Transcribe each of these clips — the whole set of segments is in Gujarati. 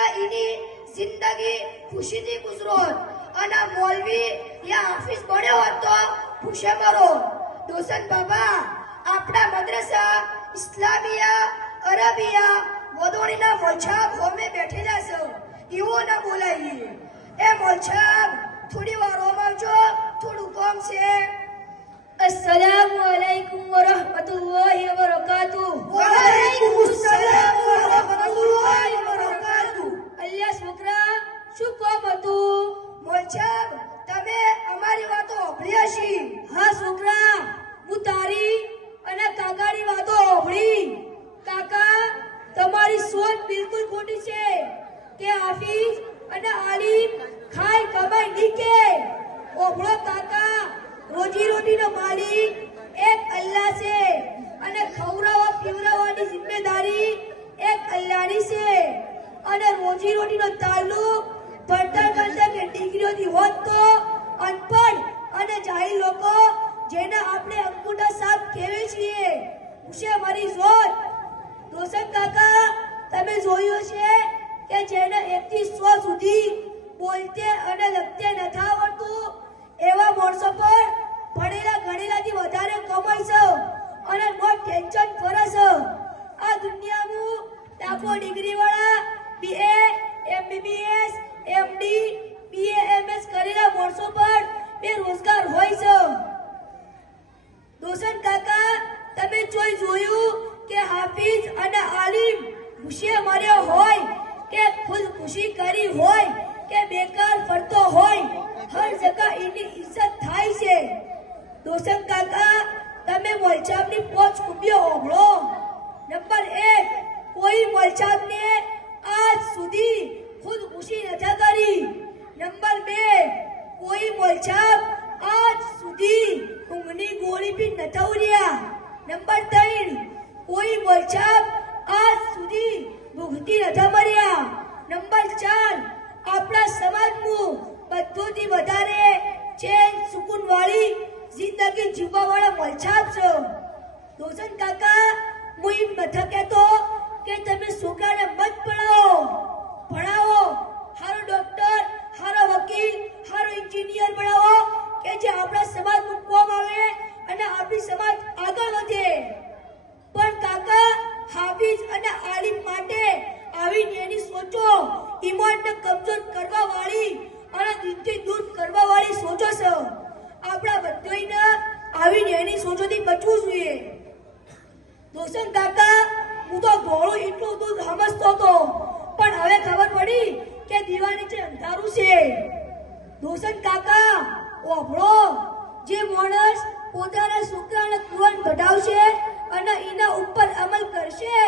अना इनी जिंदगी खुशी थी गुजरो अना मौलवी या हाफिज बने हो तो खुशे मरो दोसन बाबा अपना मद्रसा इस्लामिया अरबिया वदोनीना मोलछाब होमे बैठेला छो इवो ना बोलाइए ए मोलछाब थोड़ी वार आवજો થોડું કામ છે अस्सलामु अलैकुम व रहमतुल्लाहि व बरकातुहू वालेकुम अस्सलाम व रहमतुल्लाहि व बरकातुहू અલ્યા છોકરા શું કામ હતું મોલછાબ તમે અમારી વાતો સાંભળી હશે હા છોકરા હું તારી અને કાકાની વાતો સાંભળી કાકા તમારી સોચ બિલકુલ ખોટી છે કે હાફિઝ અને આલિમ ખાઈ કમાઈ નીકે ઓભળો કાકા રોજી રોટીનો માલિક એક અલ્લાહ છે અને ખવડાવવા પીવડાવવાની જિમ્મેદારી એક અલ્લાહની છે અને રોજી રોટીનો તાલ્લુક ભણતર કરતા કે ડિગ્રીઓથી હોત તો અનપઢ અને જાહેલ લોકો જેને આપણે અંગૂઠા સાપ કહેવે છીએ ઉસે મારી સોચ દોસ્ત કાકા તમે જોયું છે કે જેને 1 થી 100 સુધી બોલતે અને લખતે નથી આવડતું એવા માણસો પર ભણેલા ગણેલાથી વધારે કમાઈ છે અને મોટ ટેન્શન ફરે છે આ દુનિયામાં ટાકો ડિગ્રી વાળા બીએ એમબીબીએસ એમડી બીએએમએસ કરેલા માણસો પર બેરોજગાર હોય છે દોસ્ત કાકા તમે જોયું કે હાફિઝ અને આલિમ ખુશી માર્યો હોય કે ખુદકુશી કરી હોય કે બેકાર ફરતો હોય हर जगह इनी इज्जत थाई छे दोस्त काका तमे मोलछाबनी पोच खूबियो ओगळो नंबर 1 कोई मोलछाब ने आज सुधी खुदकुशी नथा करी नंबर 2 कोई मोलछाब आज सुधी ઊંઘની ગોળી भी नथा उर्या नंबर 3 कोई मोलछाब आज सुधी भूखती नथा मर्या नंबर 4 આપણા સમાજનું બધુંથી વધારે ચેન સુકૂન વાળી જિંદગી જીવવા વાળા મોલછાબ છે દોસ્ત કાકા હું એમ નથી કહેતો કે તમે છોકરાને મત ભણાવો હારો ડોક્ટર હારો વકીલ હારો એન્જિનિયર બનાવો કે જે આપણા સમાજનું કામ આવે અને આપણી સમાજ આગળ વધે પણ કાકા હાફિઝ અને આલિમ માટે આવી નેની સોચો ઈમાનને કમજોર કરવા વાળી અને દિલથી દૂર કરવા વાળી સોચો છે આપણા બધાને આવી નેની સોચોથી બચવું જોઈએ દોસ્ત કાકા હું તો ઘોડું એટલું દૂર સમજતો હતો પણ હવે ખબર પડી કે દીવા નીચે અંધારું છે દોસ્ત કાકા ઓભળો જે માણસ પોતાના છોકરાને કુરાન ભણાવશે અને એના ઉપર અમલ કરશે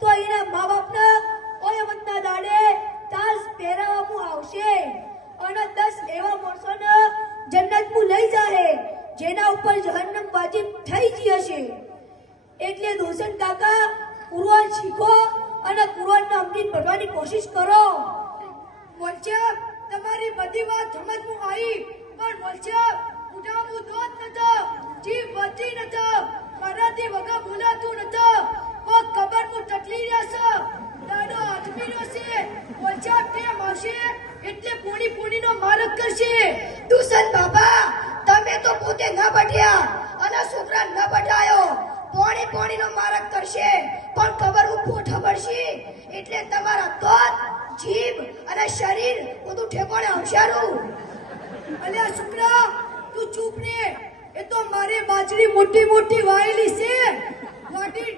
તો એના મા બાપને ઓયમતના દાડે તાજ પહેરાવવામાં આવશે અને 10 એવા માણસોને જન્નતમાં લઈ જાય જેના ઉપર જહન્નમ વાજિબ થઈ ગઈ હશે એટલે દોસ્ત કાકા કુરાન શીખો અને કુરાનને અમલી ભણવાની કોશિશ કરો મોલછાબ તમારી બધી વાત સમજમાં આવી પણ મોલછાબ ઉડામું દોત નતો જીવ વધી નતો મારાથી વગા બોલાતું નતો કો કબરમાં ટટલી રહ્યા છે દાડો આદમીનો છે મોલછાબ પ્રેમ આવશે એટલે પૂણીનો મારક કરશે દુસન બાબા તમે તો પોતે ન બઢ્યા અને છોકરા ન બઢાયો પોણીનો મારક કરશે પણ ખબર ઉઠો પડશે એટલે તમારા તોત જીભ અને શરીર બધું ઠેકાણે આવશારું અલ્યા છોકરા તું ચૂપ રે એ તો મારી બાજરી મોટી મોટી વાયેલી છે વાટી